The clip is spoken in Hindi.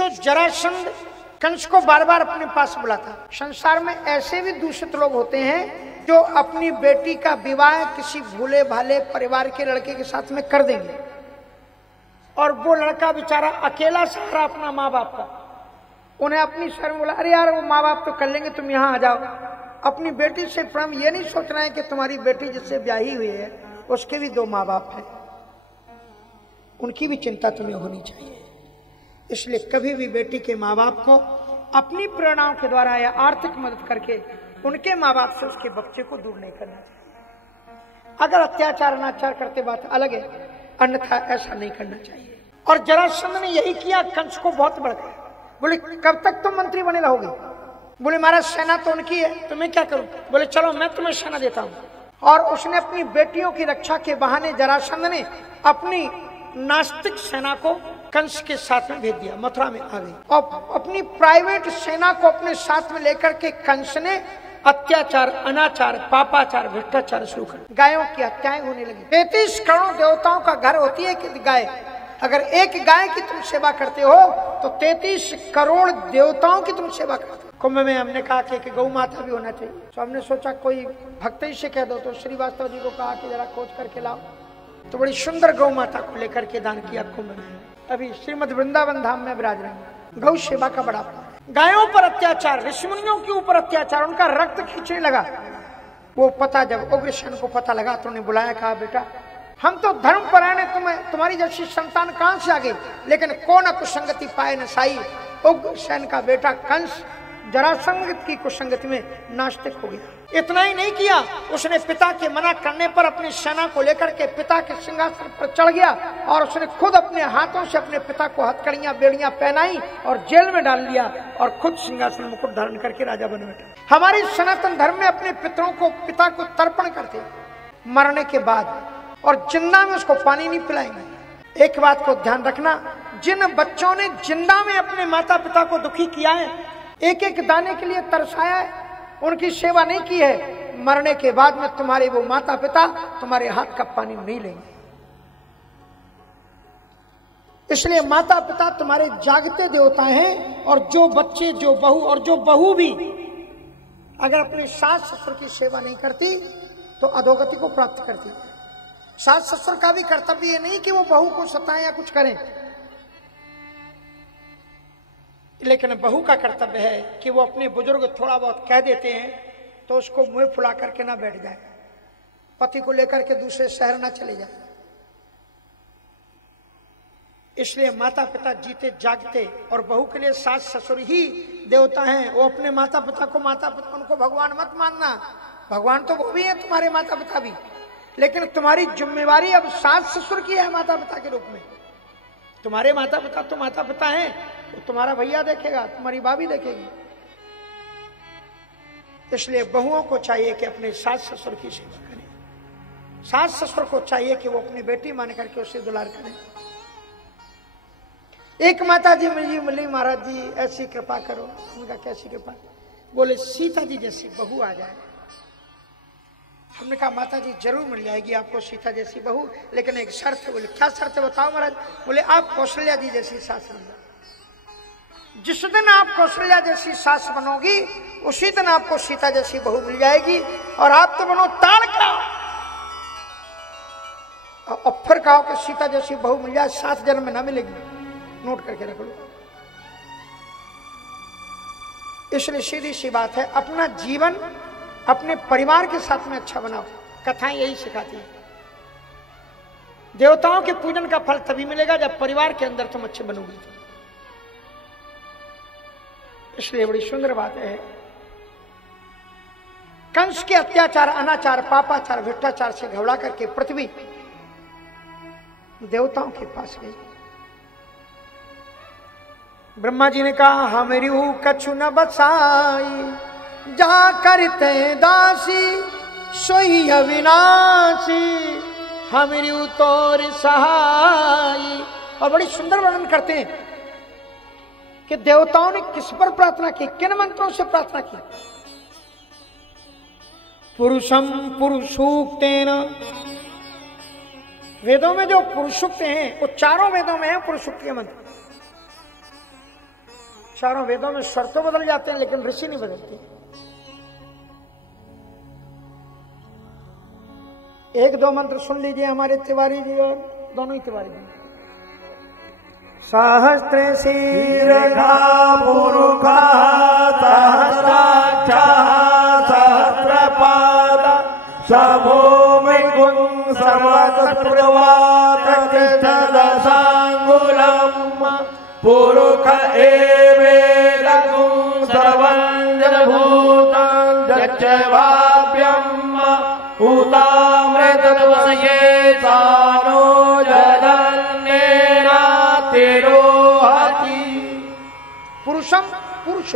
सो जरासंध कंस को बार बार अपने पास बुलाता। संसार में ऐसे भी दूषित लोग होते हैं जो अपनी बेटी का विवाह किसी भूले भाले परिवार के लड़के के साथ में कर देंगे, और वो लड़का बेचारा अकेला सहारा अपना माँ बाप का, उन्हें अपनी शर्म बोला, अरे यार वो माँ बाप तो कर लेंगे, तुम यहाँ आ जाओ। अपनी बेटी से प्रेम ये नहीं सोचना है कि तुम्हारी बेटी जिससे ब्याही हुई है उसके भी 2 माँ बाप हैं, उनकी भी चिंता तुम्हें होनी चाहिए। इसलिए कभी भी बेटी के माँ बाप को अपनी प्रेरणाओं के द्वारा या आर्थिक मदद करके उनके माँ बाप से उसके बच्चे को दूर नहीं करना चाहिए। अगर अत्याचार अनाचार करते बात अलग है, अन्यथा ऐसा नहीं करना चाहिए। और जरासंध ने यही किया, कंस को बहुत भड़काया। बोले कब तक तुम मंत्री बने रहोगे? बोले महाराज सेना तो उनकी है, तुम्हें क्या करूं? बोले चलो मैं तुम्हें सेना देता हूं। और उसने अपनी बेटियों की रक्षा के बहाने जरासंध ने अपनी नास्तिक सेना को कंस के साथ में भेज दिया, मथुरा में आ गई। और अपनी प्राइवेट सेना को अपने साथ में लेकर के कंस ने अत्याचार अनाचार पापाचार भ्रष्टाचार शुरू कर, गायों की हत्याएं होने लगी। 33 करोड़ देवताओं का घर होती है कि गाय, अगर एक गाय की तुम सेवा करते हो तो 33 करोड़ देवताओं की तुम सेवा करते हो। कुंभ में हमने कहा कि गौ माता भी होना चाहिए, तो हमने सोचा कोई भक्त ही से कह दो, तो श्रीवास्तव जी को कहा कि जरा खोज करके लाओ, तो बड़ी सुंदर गौ माता को लेकर के दान किया कुंभ में। अभी श्रीमद वृंदावन धाम में विराज रहे। गौ सेवा का बड़ा, गायों पर अत्याचार, ऋषिमुनियों के ऊपर अत्याचार, उनका रक्त खींचने लगा। वो पता जब उग्रसेन को पता लगा तो उन्हें बुलाया, कहा बेटा हम तो धर्म परायण है, तुम्हारी जैसी संतान कहां से आ गई, लेकिन कौन कुसंगति पाए न साई। उग्रसेन का बेटा कंस जरासंध की कुसंगति में नास्तिक हो गया। इतना ही नहीं किया, उसने पिता के मना करने पर अपनी सेना को लेकर के पिता के सिंहासन पर चढ़ गया और उसने खुद अपने हाथों से अपने पिता को हथकड़ियां बेड़ियां पहनाई और जेल में डाल दिया और खुद सिंहासन मुकुट धारण करके राजा बन बैठा। हमारी सनातन धर्म में अपने पितरों को पिता को तर्पण करते मरने के बाद, और जिंदा में उसको पानी नहीं पिलाएंगे। एक बात को ध्यान रखना, जिन बच्चों ने जिंदा में अपने माता पिता को दुखी किया है, एक एक दाने के लिए तरसाया है, उनकी सेवा नहीं की है, मरने के बाद में तुम्हारे वो माता पिता तुम्हारे हाथ का पानी नहीं लेंगे। इसलिए माता पिता तुम्हारे जागते देवता हैं, और जो बच्चे जो बहू, और जो बहू भी अगर अपने सास ससुर की सेवा नहीं करती तो अधोगति को प्राप्त करती है। सास ससुर का भी कर्तव्य ये नहीं कि वो बहू को सताएं या कुछ करें, लेकिन बहू का कर्तव्य है कि वो अपने बुजुर्ग थोड़ा बहुत कह देते हैं तो उसको मुंह फुला करके ना बैठ जाए, पति को लेकर के दूसरे शहर ना चले जाए। इसलिए माता पिता जीते जागते, और बहू के लिए सास ससुर ही देवता हैं। वो अपने माता पिता को उनको भगवान मत मानना, भगवान तो वो भी है तुम्हारे माता पिता भी, लेकिन तुम्हारी जिम्मेवारी अब सास ससुर की है माता पिता के रूप में। तुम्हारे माता पिता तो माता पिता हैं, तो तुम्हारा भैया देखेगा, तुम्हारी भाभी देखेगी। इसलिए बहुओं को चाहिए कि अपने सास ससुर की सेवा करें, सास ससुर को चाहिए कि वो अपनी बेटी मान करके उससे दुलार करें। एक माता जी मिली, महाराज जी ऐसी कृपा करो। उनका कैसी कृपा? बोले सीता जी जैसी बहू आ जाए। हमने कहा माता जी जरूर मिल जाएगी आपको सीता जैसी बहू, लेकिन एक शर्त है। बोले क्या शर्त है बताओ महाराज? बोले आप कौशल्या जी जैसी सास बन जाओ। जिस दिन आप कौशल्या जैसी सास बनोगी उसी दिन आपको सीता जैसी बहू मिल जाएगी, और आप तो बनो ताड़का, और फिर कहो कि सीता जैसी बहू मिल जाए, 7 जन्म में ना मिलेगी। नोट करके रख लो। इसलिए सीधी सी बात है, अपना जीवन अपने परिवार के साथ में अच्छा बनाओ। कथाएं यही सिखाती हैं। देवताओं के पूजन का फल तभी मिलेगा जब परिवार के अंदर तुम अच्छे बनोगे। इसलिए बड़ी सुंदर बात है, कंस के अत्याचार अनाचार पापाचार भ्रष्टाचार से घबरा करके पृथ्वी देवताओं के पास गई। ब्रह्मा जी ने कहा हमेरी कछु न बसाई, जा करते दासी सोई अविनाशी, हमेरी तोर सहाई। और बड़ी सुंदर वर्णन करते हैं कि देवताओं ने किस पर प्रार्थना की, किन मंत्रों से प्रार्थना की। पुरुषम पुरुषोक्तेन, वेदों में जो पुरुषोक्त हैं वो चारों वेदों में है पुरुषोक्त के मंत्र। चारों वेदों में स्वर तो बदल जाते हैं लेकिन ऋषि नहीं बदलते। एक दो मंत्र सुन लीजिए हमारे तिवारी जी और दोनों ही तिवारी जी। सहस्त्र शीर्षा पुरुषा सहस्राक्षा सहस्रपाद शभूमिकुं सर्वतत्प्रवातकृष्णदशाङ्गुलम् पुरुष एवेदकुं सर्वं जलभूतं यच्च वाप्यम् उतामृतवसये सानो जलन्नेना तिरोहति। पुरुषम पुरुष